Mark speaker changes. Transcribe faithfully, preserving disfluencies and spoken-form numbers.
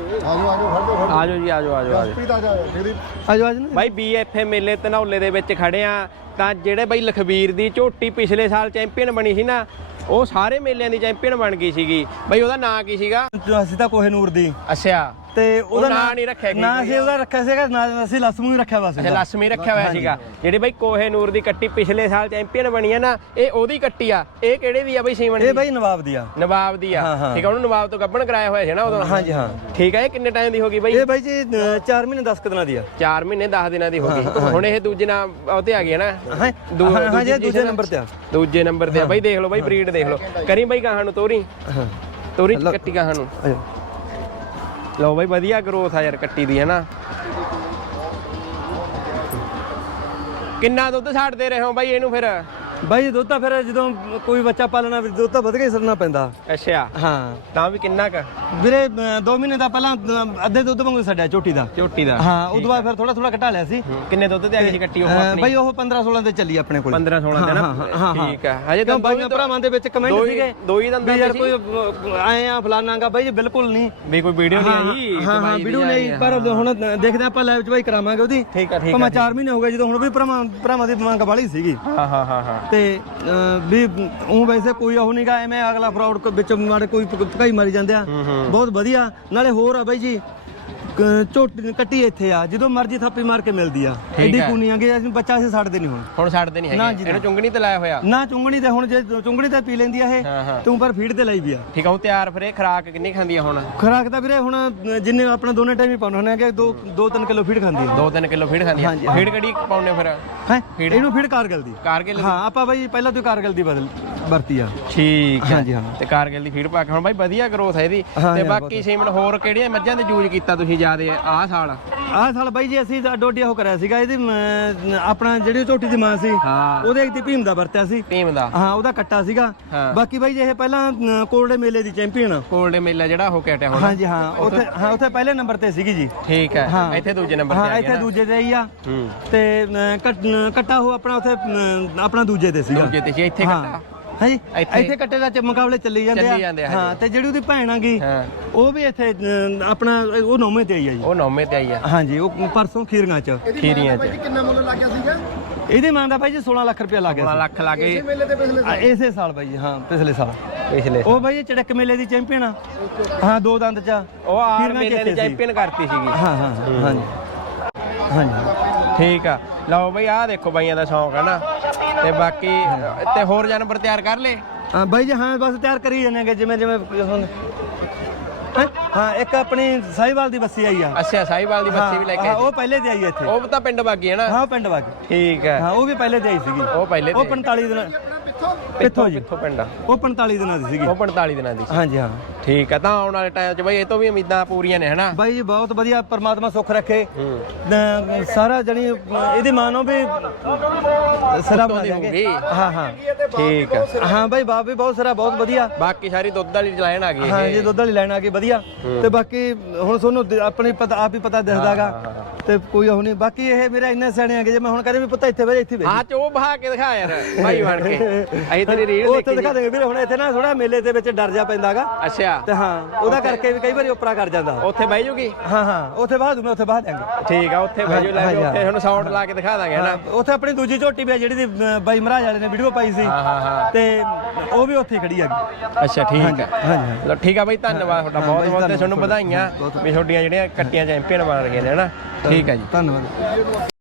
Speaker 1: ਆਜੋ ਆਜੋ ਖੜ ਜਾਓ
Speaker 2: ਆਜੋ ਜੀ ਆਜੋ ਆਜੋ
Speaker 1: ਜਸਪ੍ਰੀਤ ਆ ਜਾ ਮੇਰੀ
Speaker 3: ਆਜੋ ਆਜੋ
Speaker 2: ਬਾਈ ਬੀ ਐਫ ਏ ਮੇਲੇ ਧਨੌਲੇ ਦੇ ਵਿੱਚ ਖੜੇ ਆ ਤਾਂ ਜਿਹੜੇ ਬਾਈ ਲਖਬੀਰ ਦੀ ਝੋਟੀ ਪਿਛਲੇ ਸਾਲ ਚੈਂਪੀਅਨ ਬਣੀ ਸੀ ਨਾ ਉਹ ਸਾਰੇ ਮੇਲਿਆਂ ਦੀ ਚੈਂਪੀਅਨ ਬਣ ਗਈ ਸੀਗੀ ਬਾਈ ਉਹਦਾ ਨਾਂ ਕੀ ਸੀਗਾ
Speaker 3: ਅਸੀਂ ਤਾਂ ਕੋਹਨੂਰ ਦੀ
Speaker 2: ਅੱਛਾ
Speaker 3: ਤੇ ਉਹਦਾ
Speaker 2: ਨਾਂ ਨਹੀਂ ਰੱਖਿਆ
Speaker 3: ਨਾ ਅਸੀਂ ਉਹਦਾ ਰੱਖਿਆ ਸੀਗਾ ਨਾ ਅਸੀਂ ਲਸਮੂ ਹੀ ਰੱਖਿਆ ਬਸ
Speaker 2: ਅੱਛਾ ਲక్ష్ਮੀ ਰੱਖਿਆ ਹੋਇਆ ਸੀਗਾ ਜਿਹੜੀ ਬਾਈ ਕੋਹਨੂਰ ਦੀ ਕੱਟੀ ਪਿਛਲੇ ਸਾਲ ਚੈਂਪੀਅਨ ਬਣੀ ਹੈ ਨਾ ਇਹ ਉਹਦੀ ਕੱਟੀ ਆ ਇਹ ਕਿਹੜੇ ਦੀ ਆ ਬਾਈ ਸੀਮਨ
Speaker 3: ਇਹ ਬਾਈ ਨਵਾਬ ਦੀ ਆ
Speaker 2: ਨਵਾਬ ਦੀ ਆ ਠੀਕ ਆ ਉਹਨੂੰ ਨਵਾਬ ਤੋਂ ਗੱਭਣ ਕਰਾਇਆ ਹੋਇਆ ਸੀ ਨਾ ਉਦੋਂ
Speaker 3: ਹਾਂਜੀ ਹਾਂ
Speaker 2: ਠੀਕ ਆ ਇਹ ਕਿੰਨੇ ਟਾਈਮ ਦੀ ਹੋ ਗਈ ਬਾਈ
Speaker 3: ਇਹ ਬਾਈ ਜੀ ਚਾਰ ਮਹੀਨੇ ਦਸ ਦਿਨਾਂ ਦੀ ਆ
Speaker 2: ਚਾਰ ਮਹੀਨੇ ਦਸ ਦਿਨਾਂ ਦੀ ਹੋ ਗਈ ਹੁਣ ਇਹ ਦੂਜੇ ਨਾਲ ਉਹਤੇ ਆ ਗਿਆ ਨਾ
Speaker 3: ਹਾਂ ਹਾਂ ਜੀ ਦੂਜੇ ਨੰਬਰ ਤੇ ਆ
Speaker 2: ਦੂਜੇ ਨੰਬਰ ਤੇ ਆ ਬਾਈ ਦੇਖ ਲਓ ਬਾਈ ਬਰੀਡ ਦੇਖ ਲਓ ਕਰੀ ਬਾਈ ਗਾਹਾਂ ਨੂੰ ਤੋਰੀ ਤੋਰੀ ਕੱਟੀ ਗਾਹਾਂ ਨੂੰ ਲਓ ਬਾਈ ਵਧੀਆ ਗਰੋਥ ਆ ਯਾਰ ਕੱਟੀ ਦੀ ਹੈ ਨਾ ਕਿੰਨਾ ਦੁੱਧ ਛੱਡਦੇ ਰਹੇ ਹੋ ਬਾਈ ਇਹਨੂੰ ਫਿਰ
Speaker 3: ਬਾਈ ਦੁੱਧ ਤਾਂ ਫਿਰ ਜਦੋਂ ਕੋਈ ਬੱਚਾ ਪਾਲਣਾ ਵੀ ਦੁੱਧ ਤਾਂ ਵਧ ਕੇ ਸਰਨਾ ਪੈਂਦਾ
Speaker 2: ਅੱਛਾ
Speaker 3: ਹਾਂ
Speaker 2: ਤਾਂ ਵੀ ਕਿੰਨਾ ਕ
Speaker 3: ਵੀਰੇ ਦੋ ਮਹੀਨੇ ਦਾ ਪਹਿਲਾਂ ਅੱਧੇ ਦੁੱਧ ਵਾਂਗੂ ਛੱਡਿਆ ਝੋਟੀ ਦਾ
Speaker 2: ਝੋਟੀ ਦਾ
Speaker 3: ਹਾਂ ਉਦੋਂ ਬਾਅਦ ਫਿਰ ਥੋੜਾ ਥੋੜਾ ਘਟਾ ਲਿਆ ਸੀ
Speaker 2: ਕਿੰਨੇ ਦੁੱਧ ਤੇ ਆ ਗਈ ਸੀ ਕੱਟੀ ਉਹ ਆਪਣੀ
Speaker 3: ਬਾਈ ਉਹ ਪੰਦਰਾਂ ਸੋਲਾਂ ਤੇ ਚੱਲੀ ਆਪਣੇ ਕੋਲ
Speaker 2: ਪੰਦਰਾਂ ਸੋਲਾਂ ਤੇ ਨਾ ਠੀਕ ਆ ਹਜੇ ਤਾਂ
Speaker 3: ਬਾਈਆਂ ਭਰਾਵਾਂ ਦੇ ਵਿੱਚ ਕਮੈਂਟ ਸੀਗੇ
Speaker 2: ਦੋ ਹੀ ਦੰਦਾਂ
Speaker 3: ਯਾਰ ਕੋਈ ਆਏ ਆ ਫਲਾਨਾਗਾ ਬਾਈ ਜੀ ਬਿਲਕੁਲ ਨਹੀਂ
Speaker 2: ਵੀ ਕੋਈ ਵੀਡੀਓ ਨਹੀਂ ਆਈ
Speaker 3: ਹਾਂ ਹਾਂ ਵੀਡੀਓ ਨਹੀਂ ਪਰ ਹੁਣ ਦੇਖਦੇ ਆਪਾਂ ਲਾਈਵ ਚ ਬਾਈ ਕਰਾਵਾਂਗੇ ਉਹਦੀ
Speaker 2: ਠੀਕ ਆ ਠੀਕ
Speaker 3: ਆ ਮੈਂ ਚਾਰ ਮਹੀਨੇ ਹੋ ਗਏ ਜਦੋਂ ਹੁਣ ਵੀ ਭਰਾਵਾਂ ਭਰਾਵਾਂ ਦੀ ਮੰਗ ਵਾਲੀ ਸੀਗੀ
Speaker 2: ਹਾਂ ਹਾਂ ਹਾਂ ਹਾਂ
Speaker 3: ਤੇ ਵੀ ਉਹ ਵੈਸੇ ਕੋਈ ਉਹ ਨਹੀਂਗਾ ਐਵੇਂ ਅਗਲਾ ਫਰਾਡ ਵਿੱਚ ਮਾੜੇ ਕੋਈ ਭਕਾਈ ਮਾਰੀ ਜਾਂਦੇ ਆ ਬਹੁਤ ਵਧੀਆ ਨਾਲੇ ਹੋਰ ਆ ਬਾਈ ਜੀ ਝੋਟੀ ਕੱਟੀ ਇੱਥੇ ਆ ਜਦੋਂ ਮਰਜ਼ੀ ਥਾਪੀ ਮਾਰ ਕੇ ਮਿਲਦੀ ਆ ਐਡੀ ਕੂਨੀਆਂ ਕਿ ਅਸੀਂ ਬੱਚਾ ਅਸੀਂ ਛੱਡਦੇ ਨਹੀਂ ਹੁਣ
Speaker 2: ਹੁਣ ਛੱਡਦੇ ਨਹੀਂ ਹੈਗੇ ਇਹਨੂੰ ਚੁੰਗਣੀ ਤੇ ਲਾਇਆ ਹੋਇਆ
Speaker 3: ਨਾ ਚੁੰਗਣੀ ਤੇ ਹੁਣ ਜੇ ਚੁੰਗਣੀ ਤੇ ਪੀ ਲੈਂਦੀ ਆ ਇਹ ਤੂੰ ਪਰ ਫੀਡ ਤੇ ਲਈ ਵੀ ਆ
Speaker 2: ਠੀਕ ਆ ਉਹ ਤਿਆਰ ਫਿਰ ਇਹ ਖਰਾਕ ਕਿੰਨੀ ਖਾਂਦੀ ਆ ਹੁਣ
Speaker 3: ਖਰਾਕ ਤਾਂ ਵੀਰੇ ਹੁਣ ਜਿੰਨੇ ਆਪਣਾ ਦੋਨੇ ਟਾਈਮ ਹੀ ਪਾਉਣਾ ਹੁੰਦੇ ਆ ਕਿ ਦੋ ਦੋ ਤਿੰਨ ਕਿਲੋ ਫੀਡ ਖਾਂਦੀ ਆ
Speaker 2: ਦੋ ਤਿੰਨ ਕਿਲੋ ਫੀਡ ਖਾਂਦੀ ਆ ਫੀਡ ਕਿਹੜੀ ਪਾਉਣੇ ਫਿਰ
Speaker 3: ਹੈ ਇਹਨੂੰ ਫੀਡ ਕਾਰਗਿਲ ਦੀ
Speaker 2: ਕਾਰਗਿਲ
Speaker 3: ਹਾਂ ਆਪਾਂ ਬਾਈ ਪਹਿਲਾਂ ਤੋਂ ਕਾਰਗਿਲ ਦੀ ਬਦਲ ਵਰਤੀ ਆ
Speaker 2: ਠੀਕ ਹੈ
Speaker 3: ਹਾਂਜੀ ਹਾਂ
Speaker 2: ਤੇ ਕਾਰਗਿਲ ਦੀ ਫੀਡ ਪਾ ਕੇ ਹੁਣ ਬਾਈ ਵਧੀਆ ਗਰੋਥ ਹੈ ਇਹਦੀ ਤੇ ਬਾਕੀ ਸੀਮਨ ਹੋਰ ਕਿਹੜੀਆਂ ਮੱਝਾਂ ਦੇ ਯੂਜ਼ ਕੀਤਾ ਤੁਸੀਂ ਜਿਆਦੇ ਆਹ ਸਾਲ
Speaker 3: ਆਹ ਸਾਲ ਬਾਈ ਜੀ ਅਸੀਂ ਡੋਡੀਆ ਉਹ ਕਰਿਆ ਸੀਗਾ ਇਹਦੀ ਆਪਣਾ ਜਿਹੜੀ ਝੋਟੀ ਦੀ ਮਾਂ ਸੀ ਉਹਦੇ ਇੱਕ ਭੀਮ ਦਾ ਵਰਤਿਆ ਸੀ
Speaker 2: ਭੀਮ ਦਾ
Speaker 3: ਹਾਂ ਉਹਦਾ ਕੱਟਾ ਸੀਗਾ ਬਾਕੀ ਬਾਈ ਜੀ ਇਹ ਪਹਿਲਾਂ ਕੋਲਡੇ ਮੇਲੇ ਦੀ ਚੈਂਪੀਅਨ
Speaker 2: ਕੋਲਡੇ ਮੇਲਾ ਜਿਹੜਾ ਹੋ ਕੇ ਹਟਿਆ ਹੁਣ
Speaker 3: ਹਾਂਜੀ ਹਾਂ ਉੱਥੇ ਹਾਂ ਉੱਥੇ ਪਹਿਲੇ ਨੰਬਰ ਤੇ ਸੀਗੀ ਜੀ
Speaker 2: ਠੀਕ ਹੈ ਇੱਥੇ ਦੂਜੇ ਨੰਬਰ ਤੇ ਆ
Speaker 3: ਗਿਆ ਹਾਂ ਇੱਥੇ ਦੂਜੇ ਤੇ ਹੀ ਆ ਤੇ ਕੱਟਾ ਉਹ ਆਪਣਾ ਉੱਥੇ ਆਪਣਾ ਦੂਜੇ ਤੇ ਸੀਗਾ
Speaker 2: ਦੂਜੇ ਤੇ ਇੱਥੇ ਕੱਟਾ
Speaker 3: ਹਾਂਜੀ ਇੱਥੇ ਕੱਟੇ ਦਾ ਮੁਕਾਬਲੇ ਚੱਲੀ ਜਾਂਦੇ ਆ ਹਾਂ ਤੇ ਜਿਹੜੀ ਉਹਦੀ ਭੈਣ ਆਗੀ ਉਹ ਵੀ ਇੱਥੇ ਆਪਣਾ ਉਹ ਨੌਵੇਂ ਤੇ ਆਈ ਆ ਜੀ
Speaker 2: ਉਹ ਨੌਵੇਂ ਤੇ ਆਈ ਆ
Speaker 3: ਹਾਂਜੀ ਉਹ ਪਰਸੋਂ ਖੀਰੀਆਂ ਚ
Speaker 2: ਖੀਰੀਆਂ ਚ
Speaker 1: ਕਿੰਨਾ ਮੁੱਲ ਲੱਗ ਗਿਆ ਸੀਗਾ
Speaker 3: ਇਹਦੇ ਮਾਂ ਦਾ ਬਾਈ ਜੀ ਸੋਲਾਂ ਲੱਖ ਰੁਪਇਆ ਲੱਗ ਗਿਆ
Speaker 2: ਸੋਲਾਂ ਲੱਖ ਲੱਗੇ
Speaker 1: ਇਸੇ ਮੇਲੇ ਤੇ ਪਿਛਲੇ
Speaker 3: ਇਸੇ ਸਾਲ ਬਾਈ ਜੀ ਹਾਂ ਪਿਛਲੇ ਸਾਲ
Speaker 2: ਪਿਛਲੇ
Speaker 3: ਉਹ ਬਾਈ ਚੜਕ ਮੇਲੇ ਦੀ ਚੈਂਪੀਅਨ ਆ ਹਾਂ ਦੋ ਦੰਦ ਚ
Speaker 2: ਉਹ ਆਰ ਮੇਲੇ ਦੀ ਚੈਂਪੀਅਨ ਕਰਤੀ ਸੀਗੀ
Speaker 3: ਹਾਂ ਹਾਂ ਹਾਂਜੀ ਹਾਂਜੀ
Speaker 2: ਠੀਕ ਆ ਲਓ ਬਈ ਆਹ ਦੇਖੋ ਬਾਈਆਂ ਦਾ ਸ਼ੌਂਕ ਹੈ ਨਾ ਤੇ ਬਾਕੀ ਤੇ ਹੋਰ ਜਾਨਵਰ ਤਿਆਰ ਕਰ ਲੇ
Speaker 3: ਹਾਂ ਬਾਈ ਜੀ ਹਾਂ ਬਸ ਤਿਆਰ ਕਰੀ ਜਾਂਦੇ ਜਿਵੇਂ ਜਿਵੇਂ ਹੁਣ ਹਾਂ ਇੱਕ ਆਪਣੀ ਸਾਈਵਾਲ ਦੀ ਬੱਸੀ ਆਈ ਆ
Speaker 2: ਅੱਛਾ ਸਾਈਵਾਲ ਦੀ ਬੱਸੀ ਵੀ ਲੈ ਕੇ
Speaker 3: ਹਾਂ ਉਹ ਪਹਿਲੇ ਤੇ ਆਈ ਇੱਥੇ
Speaker 2: ਉਹ ਤਾਂ ਪਿੰਡ ਬਾਗੀ ਹੈ ਨਾ
Speaker 3: ਹਾਂ ਪਿੰਡ ਬਾਗੀ
Speaker 2: ਠੀਕ ਹੈ
Speaker 3: ਹਾਂ ਉਹ ਵੀ ਪਹਿਲੇ ਤੇ ਆਈ ਸੀਗੀ
Speaker 2: ਉਹ ਪਹਿਲੇ
Speaker 3: ਉਹ ਪੰਤਾਲੀ ਦਿਨ
Speaker 2: ਕਿੱਥੋਂ ਜੀ ਕਿੱਥੋਂ ਪਿੰਡ ਆ
Speaker 3: ਉਹ ਪੰਤਾਲੀ ਦਿਨਾਂ ਦੀ ਸੀਗੀ
Speaker 2: ਉਹ ਪੰਤਾਲੀ ਦਿਨਾਂ ਦੀ
Speaker 3: ਹਾਂਜੀ ਹਾਂ
Speaker 2: ਠੀਕ ਹੈ ਤਾਂ ਆਉਣ ਵਾਲੇ ਟਾਈਮ 'ਚ ਬਈ ਇਹ ਤੋਂ ਵੀ ਉਮੀਦਾਂ ਪੂਰੀਆਂ ਨੇ ਹਨਾ
Speaker 3: ਬਾਈ ਜੀ ਬਹੁਤ ਵਧੀਆ ਪਰਮਾਤਮਾ ਸੁੱਖ ਰੱਖੇ ਸਾਰਾ ਜਣੀ ਇਹਦੀ ਮਾਨੋ ਵੀ ਸਰਾ ਬਣਾ ਦੇਣਗੇ ਹਾਂ ਹਾਂ
Speaker 2: ਠੀਕ ਹੈ
Speaker 3: ਹਾਂ ਬਾਈ ਬਾਪ ਵੀ ਬਹੁਤ ਸਾਰਾ ਬਹੁਤ ਵਧੀਆ
Speaker 2: ਬਾਕੀ ਸਾਰੀ ਦੁੱਧ ਵਾਲੀ ਲਾਈਨ ਆ ਗਈ
Speaker 3: ਹਾਂ ਜੀ ਦੁੱਧ ਵਾਲੀ ਲਾਈਨ ਆ ਗਈ ਵਧੀਆ ਤੇ ਬਾਕੀ ਹੁਣ ਤੁਹਾਨੂੰ ਆਪਣੀ ਪਤਾ ਆਪ ਹੀ ਪਤਾ ਦਿਸਦਾਗਾ ਤੇ ਕੋਈ ਉਹ ਨਹੀਂ ਬਾਕੀ ਇਹ ਮੇਰੇ ਇੰਨੇ ਸਿਆਣੇ ਆ ਕਿ ਜੇ ਮੈਂ ਹੁਣ ਕਹਿੰਦੇ ਵੀ ਪੁੱਤ ਇੱਥੇ ਬਹਿ ਇੱਥੇ ਬਹਿ
Speaker 2: ਹਾਂ ਚੋ ਬਹਾ ਕੇ ਦਿਖਾ ਯਾਰ ਭਾਈ ਬਣ ਕੇ ਅਸੀਂ ਤੇਰੀ ਰੀਲ
Speaker 3: ਦੇਖੀ ਉੱਥੇ ਦਿਖਾ ਦੇਗੇ ਵੀਰੇ ਹੁਣ ਇੱਥੇ ਨਾ ਥੋੜਾ ਮੇਲੇ ਦੇ ਵਿੱਚ ਡਰ ਜਾ ਪੈਂਦਾਗਾ
Speaker 2: ਅੱਛਾ
Speaker 3: ਤੇ ਹਾਂ ਉਹਦਾ ਕਰਕੇ ਵੀ ਕਈ ਵਾਰੀ ਉਪਰਾ ਕਰ ਜਾਂਦਾ
Speaker 2: ਉੱਥੇ ਬਹਿ ਜੂਗੀ
Speaker 3: ਹਾਂ ਹਾਂ ਉੱਥੇ ਬਾਹ ਦੂ ਮੈਂ ਉੱਥੇ ਬਾਹ ਦਿਆਂਗੇ
Speaker 2: ਠੀਕ ਆ ਉੱਥੇ ਬਹਿ ਜੂ ਲੈ ਕੇ ਉੱਥੇ ਤੁਹਾਨੂੰ ਸ਼ਾਟ ਲਾ ਕੇ ਦਿਖਾ ਦਾਂਗੇ ਹਨਾ
Speaker 3: ਉੱਥੇ ਆਪਣੀ ਦੂਜੀ ਝੋਟੀ ਵੀ ਜਿਹੜੀ ਦੀ ਬਾਈ ਮਹਾਰਾਜ ਵਾਲੇ ਨੇ ਵੀਡੀਓ ਪਾਈ ਸੀ
Speaker 2: ਹਾਂ ਹਾਂ ਹਾਂ
Speaker 3: ਤੇ ਉਹ ਵੀ ਉੱਥੇ ਖੜੀ ਹੈਗੀ
Speaker 2: ਅੱਛਾ ਠੀਕ ਹੈ
Speaker 3: ਹਾਂਜੀ
Speaker 2: ਚਲੋ ਠੀਕ ਆ ਬਾਈ ਧੰਨਵਾਦ ਤੁਹਾਡਾ ਬਹੁਤ ਬਹੁਤ ਤੇ ਤੁਹਾਨੂੰ ਵਧਾਈਆਂ ਵੀ ਤੁਹਾਡੀਆਂ ਜਿਹੜੀਆਂ ਕੱਟੀਆਂ ਚੈਂਪੀਅਨ ਬਣ ਰਹੀਆਂ ਨੇ ਹਨਾ ਠੀਕ ਹੈ ਜੀ
Speaker 3: ਧੰਨਵਾਦ।